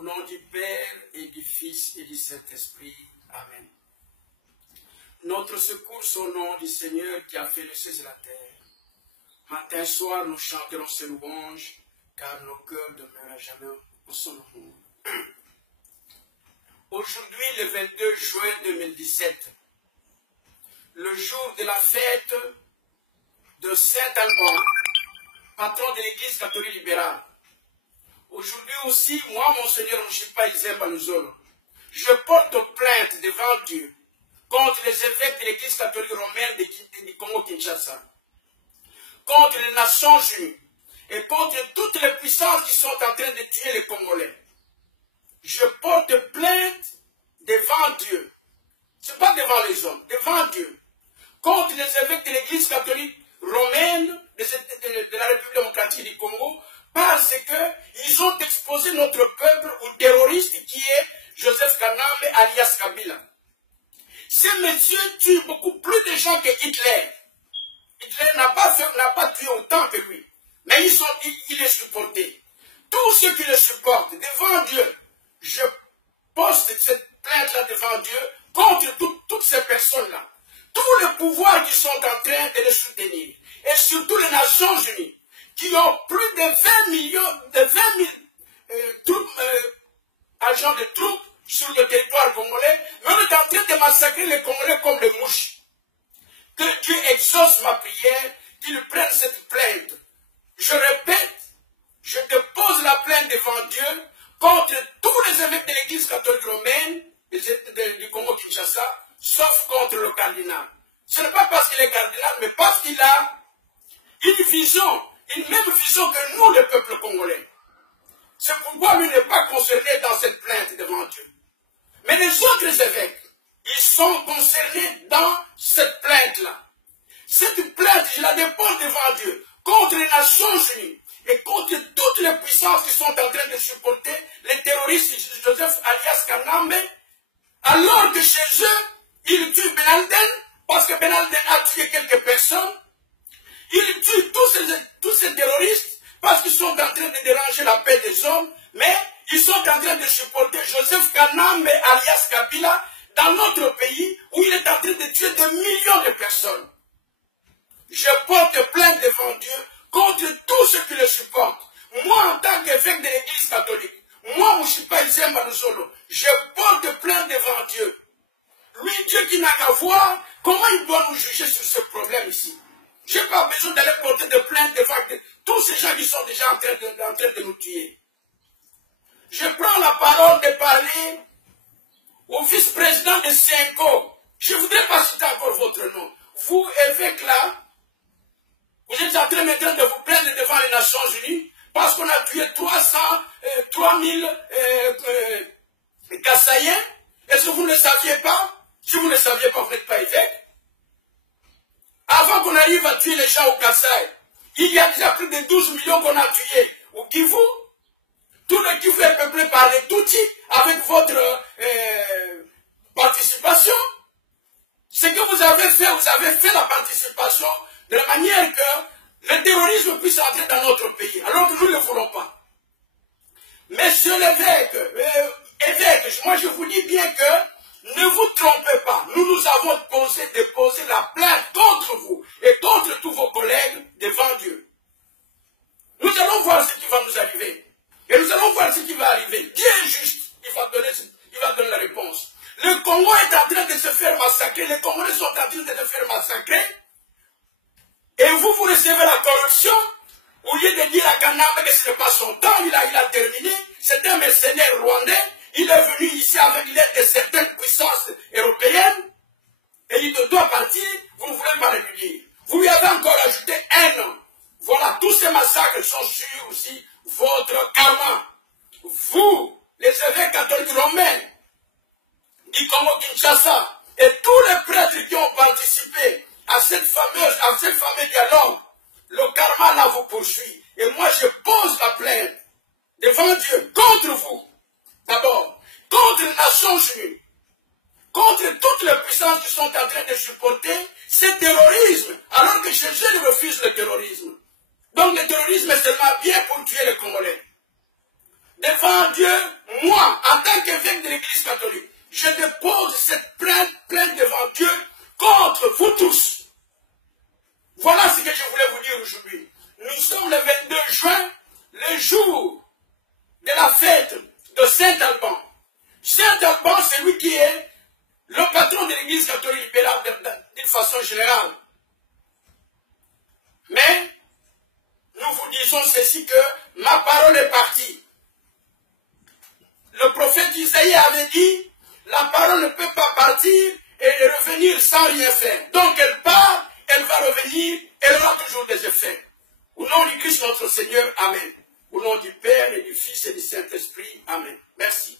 Au nom du Père et du Fils et du Saint-Esprit. Amen. Notre secours au nom du Seigneur qui a fait le ciel et la terre. Matin et soir, nous chanterons ses louanges, car nos cœurs demeurent à jamais en son amour. Aujourd'hui, le 22 juin 2017, le jour de la fête de Saint-Alban, patron de l'Église catholique libérale. Aujourd'hui aussi, moi, Monseigneur Mouchipa Izemba Nuzolo, je porte plainte devant Dieu contre les évêques de l'Église catholique romaine du Congo-Kinshasa, contre les Nations Unies et contre toutes les puissances qui sont en train de tuer les Congolais. Je porte plainte devant Dieu, ce n'est pas devant les hommes, devant Dieu, contre les évêques de l'Église catholique romaine de la République démocratique du Congo, parce qu'ils ont exposé notre peuple au terroriste qui est Joseph Kanambe alias Kabila. Ce monsieur tue beaucoup plus de gens que Hitler. Hitler n'a pas tué autant que lui. Mais il est supporté. Tous ceux qui le supportent devant Dieu, je poste cette plainte-là devant Dieu contre toutes ces personnes-là. Tous les pouvoirs qui sont en train de les soutenir. Et surtout les Nations Unies, qui ont plus de 20 000 agents de troupes sur le territoire congolais, mais on est en train de massacrer les Congolais comme des mouches. Que Dieu exauce ma prière, qu'il prenne cette plainte. Je répète, je dépose la plainte devant Dieu contre tous les évêques de l'Église catholique romaine du Congo-Kinshasa, sauf contre le cardinal. Ce n'est pas parce qu'il est cardinal, mais parce qu'il a une vision, une même vision que nous, le peuple congolais. C'est pourquoi lui n'est pas concerné dans cette plainte devant Dieu. Mais les autres évêques, ils sont concernés dans cette plainte-là. Cette plainte, je la dépose devant Dieu, contre les Nations Unies et contre toutes les puissances qui sont en train de supporter les terroristes Joseph alias Kanambe, alors que chez eux, ils tuent Benalden, parce que Benalden a tué quelques personnes. Ils tuent tous ces terroristes parce qu'ils sont en train de déranger la paix des hommes, mais ils sont en train de supporter Joseph Kanambe alias Kabila dans notre pays où il est en train de tuer des millions de personnes. Je porte plainte devant Dieu contre tous ceux qui le supportent. Moi, en tant qu'évêque de l'Église catholique, moi, Mouchipa Izemba Nuzolo, je porte plainte devant Dieu. Lui, Dieu qui n'a qu'à voir, comment il doit nous juger sur ce problème ici? Je n'ai pas besoin d'aller porter de plainte devant tous ces gens qui sont déjà en train de nous tuer. Je prends la parole de parler au vice-président de Senko. Je ne voudrais pas citer encore votre nom. Vous, évêque là, vous êtes en train maintenant de vous plaindre devant les Nations Unies parce qu'on a tué 3000 Kassaïens. Est-ce que vous ne le saviez pas? Si vous ne le saviez pas, vous n'êtes pas évêque. Avant qu'on arrive à tuer les gens au Kasaï, il y a déjà plus de 12 millions qu'on a tués au Kivu. Tout le Kivu est peuplé par les Tutsis avec votre participation. Ce que vous avez fait la participation de la manière que le terrorisme puisse entrer dans notre pays, alors que nous ne le voulons pas. Monsieur l'évêque, moi je vous dis bien que ne vous trompez pas, nous avons déposé la plainte contre vous et contre tous vos collègues devant Dieu. Nous allons voir ce qui va nous arriver. Et nous allons voir ce qui va arriver. Dieu est juste, il va donner la réponse. Le Congo est en train de se faire massacrer, les Congolais sont en train de se faire massacrer. Et vous recevez la corruption, au lieu de dire à Kanambe que ce n'est pas son temps, il a terminé. C'est un mercenaire rwandais, il est venu ici avec l'aide de certaines puissances européennes, et il doit partir, vous ne voulez pas le lui dire. Vous lui avez encore ajouté un an. Voilà, tous ces massacres sont sur aussi votre karma. Vous, les évêques catholiques romains du Congo-Kinshasa, et tous les prêtres qui ont participé à cette fameux dialogue, le karma là vous poursuit. Et moi je pose la plainte devant Dieu contre vous. D'abord, contre les Nations Unies, contre toutes les puissances qui sont en train de supporter ce terrorisme, alors que chez eux ils refusent le terrorisme. Donc le terrorisme est seulement bien pour tuer les Congolais. Devant Dieu, moi en tant qu'évêque de l'Église catholique, je dépose cette plainte devant Dieu contre vous tous. Voilà ce que je voulais vous dire aujourd'hui. Nous sommes le 22 juin, le jour de la fête de Saint-Alban. Saint-Alban, c'est lui qui est le patron de l'Église catholique libérale d'une façon générale. Mais, nous vous disons ceci que ma parole est partie. Le prophète Isaïe avait dit, la parole ne peut pas partir et revenir sans rien faire. Donc elle part, elle va revenir, elle aura toujours des effets. Au nom du Christ notre Seigneur, Amen. Au nom du Père et du Fils et du Saint-Esprit, Amen. Merci.